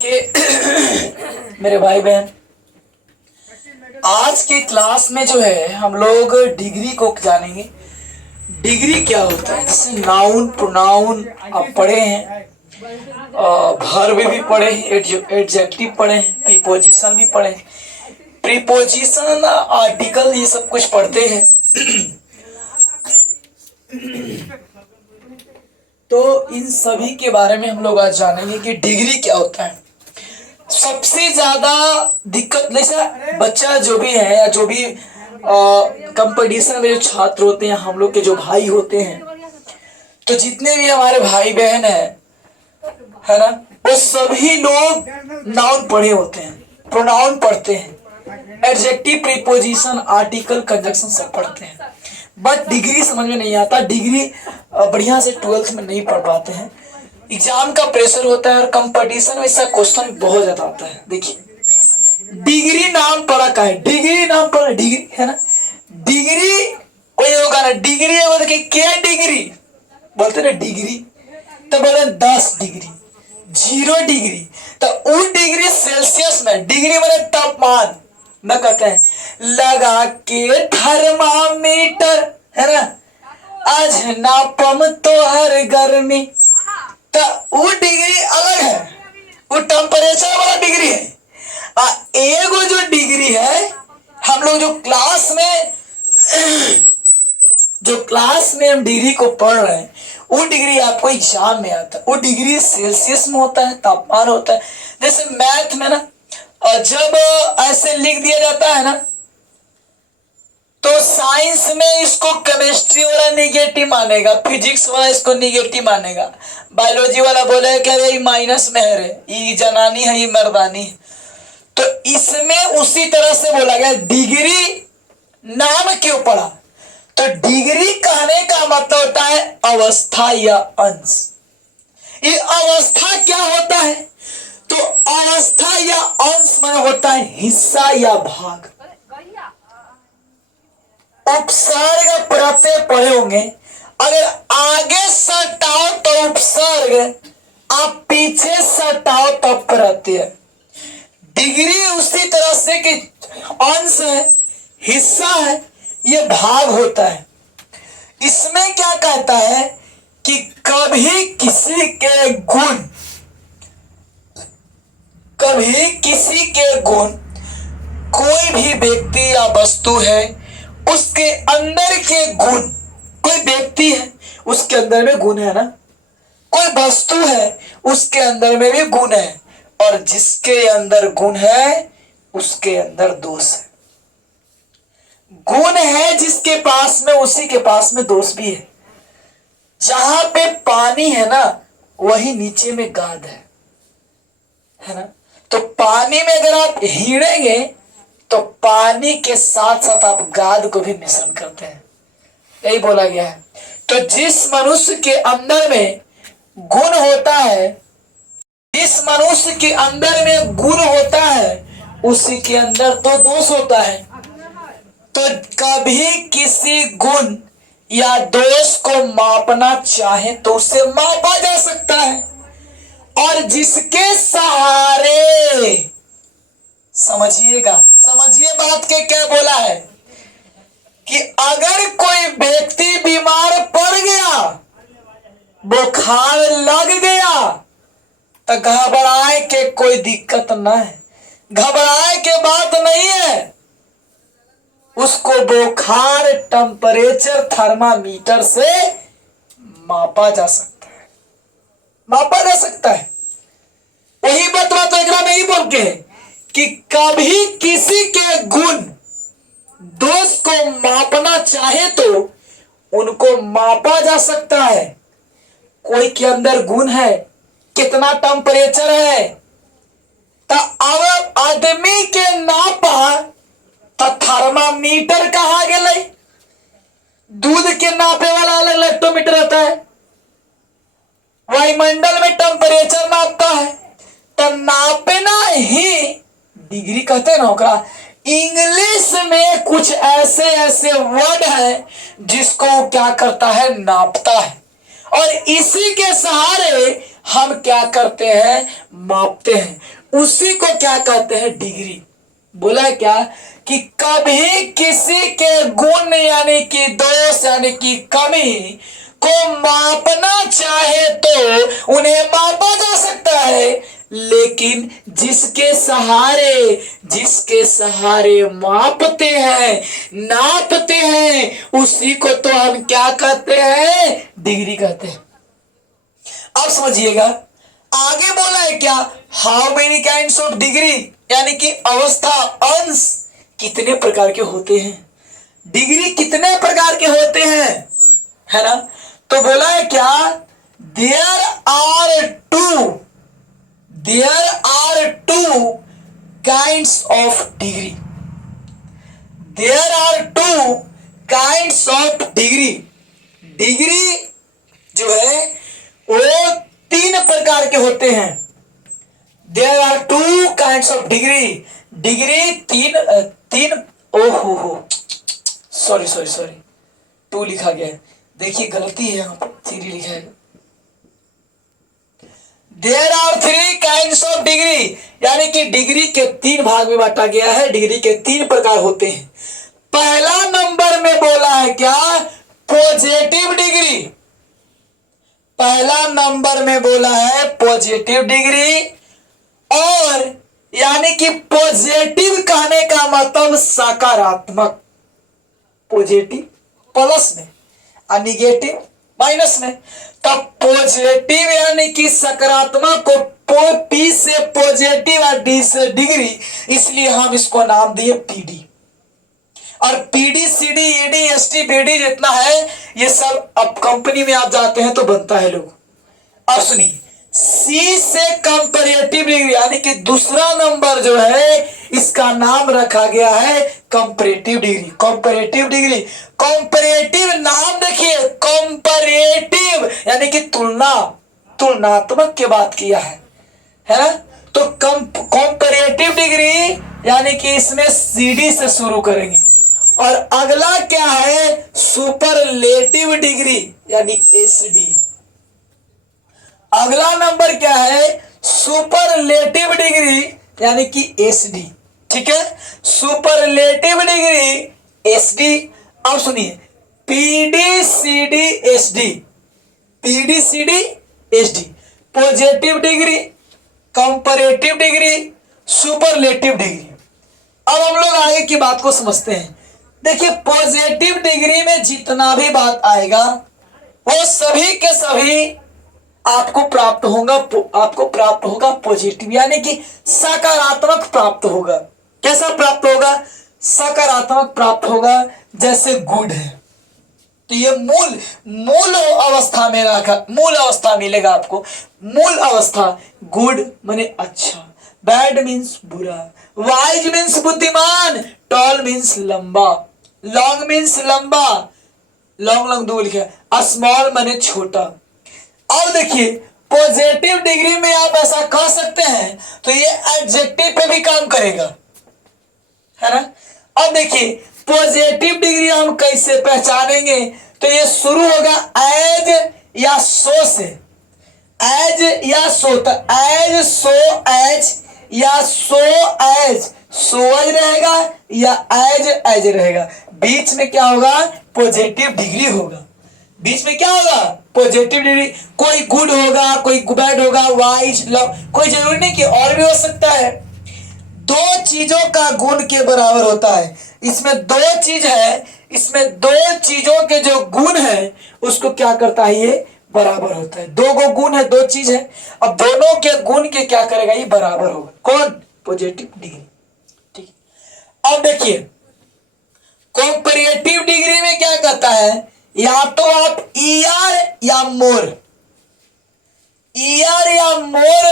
मेरे भाई बहन, आज के क्लास में जो है हम लोग डिग्री को जानेंगे। डिग्री क्या होता है? जैसे नाउन प्रोनाउन आप पढ़े हैं, वर्ब भी पढ़े हैं, एडजेक्टिव पढ़े हैं, प्रीपोजिशन भी पढ़े हैं। प्रीपोजिशन, आर्टिकल, ये सब कुछ पढ़ते हैं। तो इन सभी के बारे में हम लोग आज जानेंगे कि डिग्री क्या होता है। सबसे ज्यादा दिक्कत, जैसा बच्चा जो भी है या जो भी कंपटीशन में जो छात्र होते हैं, हम लोग के जो भाई होते हैं, तो जितने भी हमारे भाई बहन है ना, वो सभी लोग नाउन पढ़े होते हैं, प्रोनाउन पढ़ते हैं, एडजेक्टिव, प्रीपोजिशन, आर्टिकल, कंजक्शन सब पढ़ते हैं। बट डिग्री समझ में नहीं आता। डिग्री बढ़िया से 12th में नहीं पढ़ पाते हैं। एग्जाम का प्रेशर होता है और कंपटीशन में इसका क्वेश्चन बहुत ज्यादा आता है। देखिए, डिग्री नाम पड़ा का है, डिग्री नाम पड़ा, डिग्री है ना, डिग्री कोई होगा ना, डिग्री है देखिए, क्या डिग्री बोलते ना, डिग्री तो बोले 10 डिग्री, 0 डिग्री, तो वो डिग्री सेल्सियस में, डिग्री मैंने तापमान न कहते हैं। लगा के थर्मामीटर है ना, आज नापम तो हर गर्मी, तो वो डिग्री अलग है, वो टेम्परेचर वाला डिग्री है। एगो जो डिग्री है, हम लोग जो क्लास में हम डिग्री को पढ़ रहे हैं, वो डिग्री आपको एग्जाम में आता है। वो डिग्री सेल्सियस में होता है, तापमान होता है। जैसे मैथ में ना, जब ऐसे लिख दिया जाता है ना, तो साइंस में इसको केमिस्ट्री वाला निगेटिव मानेगा, फिजिक्स वाला इसको निगेटिव मानेगा, बायोलॉजी वाला बोले कि अरे माइनस में है रे, ये जनानी है, ये मर्दानी है। तो इसमें उसी तरह से बोला गया डिग्री नाम क्यों पड़ा। तो डिग्री कहने का मतलब होता है अवस्था या अंश। ये अवस्था क्या होता है? तो अवस्था या अंश में होता है हिस्सा या भाग। उपसर्ग प्रत्यय पढ़े होंगे, अगर आगे सटाओ तो उपसर्ग, आप पीछे सटाओ तो प्रत्यय। डिग्री उसी तरह से कि अंश है, हिस्सा है, ये भाग होता है। इसमें क्या कहता है कि कभी किसी के गुण, कोई भी व्यक्ति या वस्तु है, उसके अंदर के गुण, कोई व्यक्ति है उसके अंदर में गुण है ना, कोई वस्तु है उसके अंदर में भी गुण है, और जिसके अंदर गुण है उसके अंदर दोष है। गुण है जिसके पास में, उसी के पास में दोष भी है। जहां पे पानी है ना, वही नीचे में गाद है ना। तो पानी में अगर आप हीड़ेंगे तो पानी के साथ साथ आप गाद को भी मिश्रण करते हैं, यही बोला गया है। तो जिस मनुष्य के अंदर में गुण होता है, जिस मनुष्य के अंदर में गुण होता है, उसी के अंदर तो दोष होता है। तो कभी किसी गुण या दोष को मापना चाहे तो उसे मापा जा सकता है। और जिसके सहारे, समझिएगा, समझिए बात के क्या बोला है, कि अगर कोई व्यक्ति बीमार पड़ गया, बुखार लग गया, तो घबराए के कोई दिक्कत ना है, घबराए के बात नहीं है। उसको बुखार टेम्परेचर थर्मामीटर से मापा जा सकता है, मापा जा सकता है। वही बतवा तो एक में ही बोल के कि कभी किसी के गुण दोष को मापना चाहे तो उनको मापा जा सकता है। कोई के अंदर गुण है, कितना टेम्परेचर है, तो अब आदमी के नापा तो थर्मामीटर कहा गया, दूध के नापे वाला अलग लैक्टोमीटर रहता है, वायुमंडल में टेम्परेचर नापता है, तो नापना ही डिग्री कहते हैं ना ओकरा। इंग्लिश में कुछ ऐसे वर्ड है जिसको क्या करता है, नापता है, और इसी के सहारे हम क्या करते हैं, मापते हैं, उसी को क्या कहते हैं, डिग्री। बोला क्या कि कभी किसी के गुण यानी कि दोष यानी कि कमी को मापना चाहे तो उन्हें मापा जा सकता है, लेकिन जिसके सहारे मापते हैं, नापते हैं, उसी को तो हम क्या कहते हैं, डिग्री कहते हैं। अब समझिएगा, आगे बोला है क्या, how many kinds of degree, यानी कि अवस्था, अंश कितने प्रकार के होते हैं, डिग्री कितने प्रकार के होते हैं, है ना। तो बोला है क्या, there are two kinds of degree, there are two kinds of degree. Degree जो है वो 3 प्रकार के होते हैं। There are 2 kinds of degree, degree तीन ओहो हो, सॉरी 2 लिखा गया है, देखिए गलती है, यहाँ पर 3 लिखा है। There are 3 kinds of degree, यानी कि डिग्री के 3 भाग में बांटा गया है, डिग्री के 3 प्रकार होते हैं। पहला नंबर में बोला है क्या, पॉजिटिव डिग्री, पहला नंबर में बोला है पॉजिटिव डिग्री, और यानी कि पॉजिटिव कहने का मतलब सकारात्मक, पॉजिटिव प्लस में और निगेटिव माइनस में। तब पॉजिटिव यानी कि सकारात्मक को पी से पॉजिटिव और डी से डिग्री, इसलिए हम इसको नाम दिए पीडी। और PD, CD, ED, ST, BD जितना है ये सब अब कंपनी में आप जाते हैं तो बनता है लोग। अब सुनिए, सी से कंपैरेटिव डिग्री, यानी कि दूसरा नंबर जो है इसका नाम रखा गया है comparative degree. Comparative degree, comparative नाम देखिए, कंपैरेटिव यानी कि तुलनात्मक की बात किया है ना। तो कंपैरेटिव डिग्री यानी कि इसमें सीडी से शुरू करेंगे। और अगला क्या है, सुपरलेटिव डिग्री यानी एसडी। अगला नंबर क्या है, सुपरलेटिव डिग्री यानी कि एसडी, ठीक है, सुपरलेटिव डिग्री एसडी। अब सुनिए, PD, CD, SD, PD, CD, SD, positive degree, comparative degree, superlative degree. अब हम लोग आगे की बात को समझते हैं। देखिए, पॉजिटिव डिग्री में जितना भी बात आएगा वो सभी के सभी आपको प्राप्त होगा पॉजिटिव, यानी कि सकारात्मक प्राप्त होगा। कैसा प्राप्त होगा, सकारात्मक प्राप्त होगा। जैसे गुड है तो ये मूल अवस्था में रखा, मूल अवस्था मिलेगा आपको, मूल अवस्था। गुड माने अच्छा, बैड मीन्स बुरा, वाइज मीन्स बुद्धिमान, टॉल मीन्स लंबा, लॉन्ग मीन्स लंबा, लॉन्ग 2 लिखा, स्मॉल माने छोटा। अब देखिए, पॉजिटिव डिग्री में आप ऐसा कह सकते हैं तो ये एडजेक्टिव पे भी काम करेगा, है ना। अब देखिए, पॉजिटिव डिग्री हम कैसे पहचानेंगे, तो ये शुरू होगा एज या सो से, एज या सो, तो एज, सो, एज या सो एज, सोज रहेगा या एज रहेगा। बीच में क्या होगा, पॉजिटिव डिग्री होगा। बीच में क्या होगा, पॉजिटिव डिग्री। कोई गुड होगा, कोई बैड होगा, वाइज, लव, कोई जरूरी नहीं कि और भी हो सकता है। 2 चीजों का गुण के बराबर होता है। इसमें 2 चीज है, इसमें 2 चीजों के जो गुण है उसको क्या करता है, ये बराबर होता है। 2 गुण है, 2 चीज है, अब दोनों के गुण के क्या करेगा, ये बराबर होगा। कौन, पॉजिटिव डिग्री, ठीक। अब देखिए, कंपैरेटिव डिग्री में क्या कहता है, या तो आप ईआर या मोर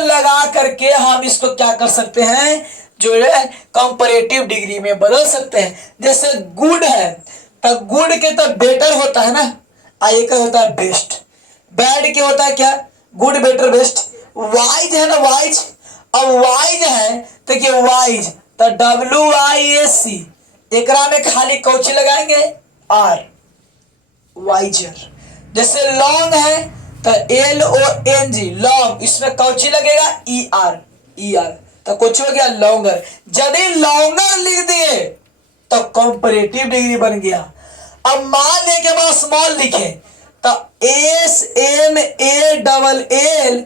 लगा करके हम इसको क्या कर सकते हैं, जो है कंपैरेटिव डिग्री में बदल सकते हैं। जैसे गुड है तो गुड के तो बेटर होता है ना, आई का होता है बेस्ट। बैड के होता है क्या, गुड, बेटर, बेस्ट। वाइज है ना, वाइज, अब वाइज है तो क्या, वाइज तो WIAC, एकरा में खाली कौची लगाएंगे, आर, वाइजर। जैसे लॉन्ग है तो LONG लॉन्ग, इसमें कौची लगेगा ER तो कुछ हो गया लॉन्गर। यदि लॉन्गर लिख दिए तो कंपैरेटिव डिग्री बन गया। अब मान ले के बाद स्मॉल लिखे तो SMALL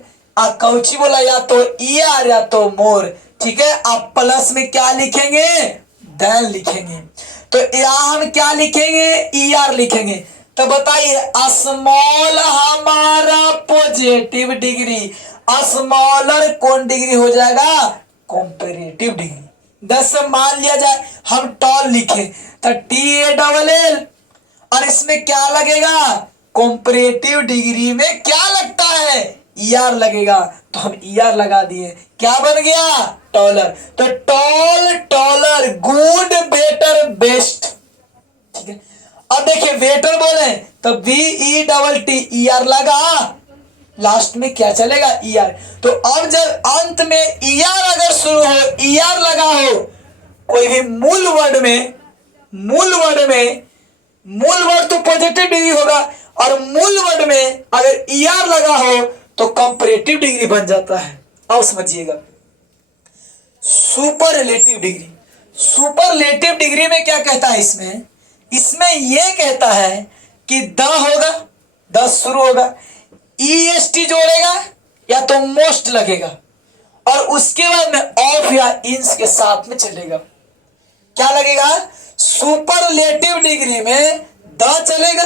कौची बोला, या तो ER या तो मोर। ठीक है, आप प्लस में क्या लिखेंगे, देन लिखेंगे। तो यहां हम क्या लिखेंगे, ER लिखेंगे। तो बताइए स्मॉल हमारा पॉजिटिव डिग्री, स्मॉलर कौन डिग्री हो जाएगा, कंपैरेटिव डिग्री। 10 मान लिया जाए हम टॉल लिखे तो TALL और इसमें क्या लगेगा, कंपैरेटिव डिग्री में क्या लगता है, ER लगेगा। तो हम ER लगा दिए, क्या बन गया, टॉलर। तो tall, taller, good, better, best. ठीक है, अब देखिए वेटर बोले तो VETT ER लगा, लास्ट में क्या चलेगा, ER। तो अब जब अंत में ER अगर शुरू हो, ER लगा हो कोई भी मूल वर्ड में, मूल वर्ड तो पॉजिटिव डिग्री होगा, और मूल वर्ड में अगर ER लगा हो तो कंपैरेटिव डिग्री बन जाता है। अब समझिएगा सुपरलेटिव डिग्री। सुपरलेटिव डिग्री में क्या कहता है, इसमें यह कहता है कि द होगा, द शुरू होगा, EST जोड़ेगा या तो मोस्ट लगेगा, और उसके बाद में ऑफ या इंस के साथ में चलेगा। क्या लगेगा, सुपरलेटिव डिग्री में द चलेगा,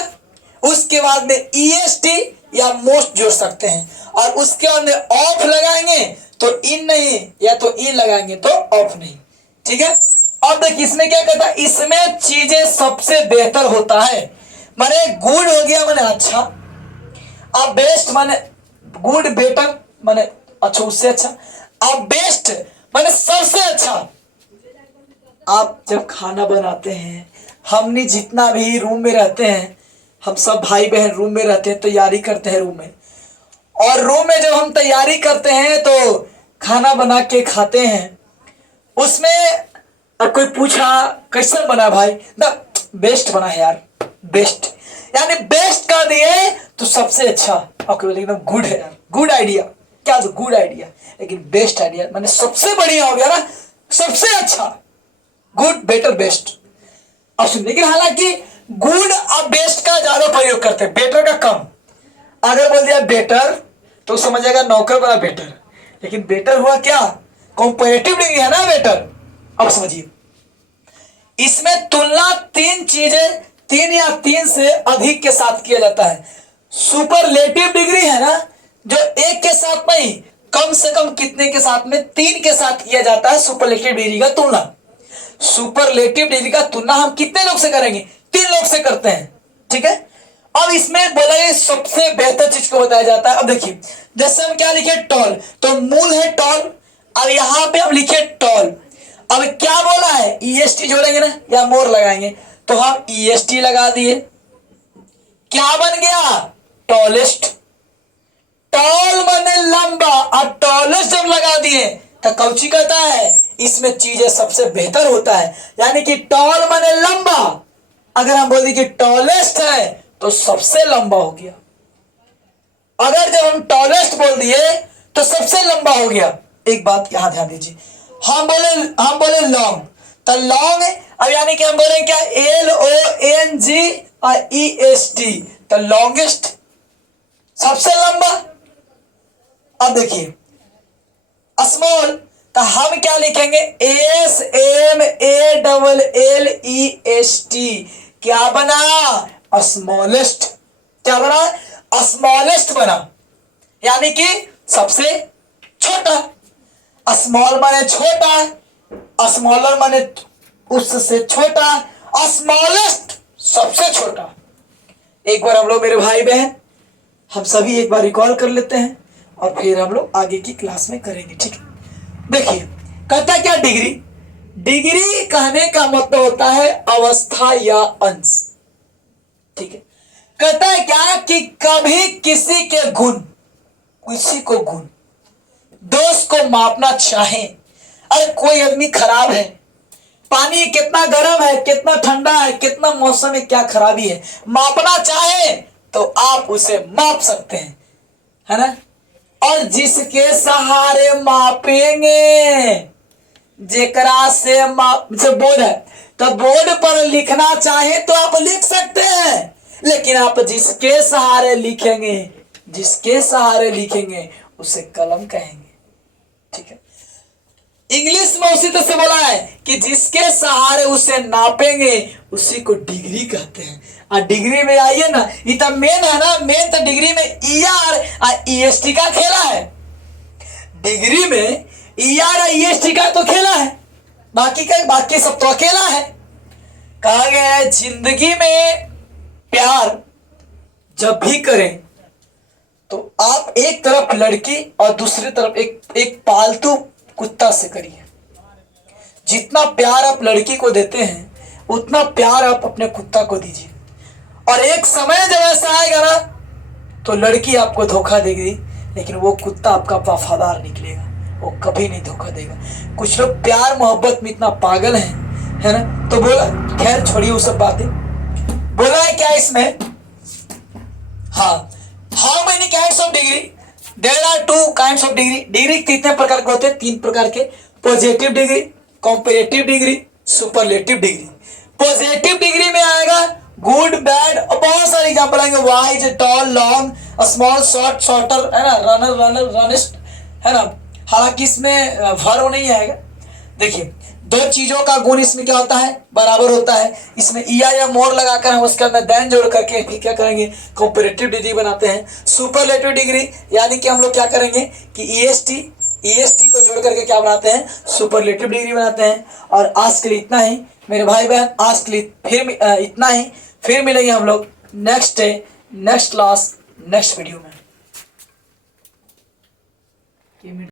उसके बाद में EST या मोस्ट जोड़ सकते हैं, और उसके बाद में ऑफ लगाएंगे तो इन नहीं, या तो इन लगाएंगे तो ऑफ नहीं। ठीक है, अब देखिए इसमें क्या कहता है, इसमें चीजें सबसे बेहतर होता है। माने गुड हो गया माने अच्छा, अब बेस्ट माने गुड, बेटर माने अच्छा, उससे अच्छा। अब बेस्ट माने सबसे अच्छा। आप जब खाना बनाते हैं, हमने जितना भी रूम में रहते हैं, हम सब भाई बहन रूम में रहते हैं, तैयारी करते हैं रूम में, और रूम में जब हम तैयारी करते हैं तो खाना बना के खाते हैं। उसमें अब कोई पूछा कैसा बना भाई, ना बेस्ट बना है यार, बेस्ट, यानी बेस्ट कर दिए तो सबसे अच्छा। ओके बोले एकदम गुड है यार, गुड आइडिया, क्या तो गुड आइडिया, लेकिन बेस्ट आइडिया मैंने सबसे बढ़िया हो गया ना, सबसे अच्छा, गुड, बेटर, बेस्ट। अब सुन, लेकिन हालांकि गुड और बेस्ट का ज्यादा प्रयोग करते हैं, बेटर का कम। अगर बोल दिया बेटर तो समझेगा नौकर बना बेटर, लेकिन बेटर हुआ क्या, कंपैरेटिव डिग्री है ना बेटर। अब समझिए इसमें तुलना तीन चीजें, तीन या तीन से अधिक के साथ किया जाता है। सुपरलेटिव डिग्री है ना, जो एक के साथ नहीं, कम से कम कितने के साथ में, तीन के साथ किया जाता है सुपरलेटिव डिग्री का तुलना। सुपरलेटिव डिग्री का तुलना हम कितने लोग से करेंगे, तीन लोग से करते हैं। ठीक है, अब इसमें बोला ये सबसे बेहतर चीज को बताया जाता है। अब देखिए जैसे हम क्या लिखे, टॉल, तो मूल है टॉल, अब यहां पे हम लिखे टॉल। अब क्या बोला है, EST जोड़ेंगे ना या मोर लगाएंगे, तो हम EST लगा दिए, क्या बन गया, टॉलेस्ट। टॉल माने लंबा, और टॉलेस्ट जब लगा दिए तो कौची कहता है, इसमें चीजें सबसे बेहतर होता है, यानी कि टॉल माने लंबा। अगर हम बोल दें कि टॉलेस्ट है तो सबसे लंबा हो गया। अगर जब हम टॉलेस्ट बोल दिए तो सबसे लंबा हो गया। एक बात यहां ध्यान दीजिए, हम बोले लॉन्ग, तो लॉन्ग है, अब यानी कि हम बोले क्या, LONG और EST, तो लॉन्गेस्ट, सबसे लंबा। अब देखिए स्मॉल, तो हम क्या लिखेंगे, SMALLEST, क्या बना, स्मॉलेस्ट। क्या बना, स्मॉलेस्ट बना, यानी कि सबसे छोटा। स्मॉल माने छोटा, स्मॉलर माने उससे छोटा, स्मॉलेस्ट सबसे छोटा। एक बार हम लोग मेरे भाई बहन हम सभी एक बार रिकॉल कर लेते हैं, और फिर हम लोग आगे की क्लास में करेंगे। ठीक है, देखिए कहता क्या, डिग्री। डिग्री कहने का मतलब होता है अवस्था या अंश। ठीक है, कहता है क्या कि कभी किसी के गुण, किसी को गुण, दोष को मापना चाहे, अरे कोई आदमी खराब है, पानी कितना गर्म है, कितना ठंडा है, कितना मौसम में क्या खराबी है, मापना चाहे तो आप उसे माप सकते हैं। है ना। और जिसके सहारे मापेंगे, जेकरा से माप से बोर्ड है, तो बोर्ड पर लिखना चाहे तो आप लिख सकते हैं, लेकिन आप जिसके सहारे लिखेंगे, जिसके सहारे लिखेंगे उसे कलम कहेंगे। ठीक है, इंग्लिश में उसी तरह से बोला है कि जिसके सहारे उसे नापेंगे उसी को डिग्री कहते हैं। और डिग्री में आइए ना, ये तो मेन है ना, मेन तो डिग्री में ईआर और ईएसटी का खेला है। डिग्री में ईआर और ईएसटी का तो खेला है, बाकी सब तो अकेला है। कहा गया है जिंदगी में प्यार जब भी करें तो आप एक तरफ लड़की और दूसरी तरफ एक पालतू कुत्ता से करिए। जितना प्यार आप लड़की को देते हैं उतना प्यार आप अपने कुत्ता को दीजिए। और एक समय जब ऐसा आएगा ना तो लड़की आपको धोखा देगी, लेकिन वो कुत्ता आपका वफादार निकलेगा, वो कभी नहीं धोखा देगा। कुछ लोग प्यार मोहब्बत में इतना पागल हैं, है ना। तो बोला, खैर छोड़िए वो सब बातें। बोला है क्या इसमें, हाँ, how many kinds of degree, there are 2 kinds of degree. Degree कितने प्रकार के होते हैं? 3 प्रकार के, positive degree, comparative degree, superlative degree. Positive degree में आएगा गुड, बैड, और बहुत सारे एग्जांपल आएंगे, wise, tall, long, small, short, shorter, है ना, रनर, रनिस्ट, है ना। हालांकि इसमें वर्ब नहीं आएगा। देखिए, 2 चीजों का गुण इसमें क्या होता है? बराबर होता है। इसमें ईया या मोर लगाकर हम उसके अंदर देन जोड़ करके फिर क्या करेंगे? कंपैरेटिव डिग्री बनाते हैं। सुपरलेटिव डिग्री यानी कि हम लोग क्या करेंगे कि ईएसटी को जोड़ करके क्या बनाते हैं? सुपरलेटिव डिग्री बनाते हैं। और आज के लिए इतना ही मेरे भाई बहन, आज के लिए फिर इतना ही। फिर मिलेंगे हम लोग next day, next class, next video में।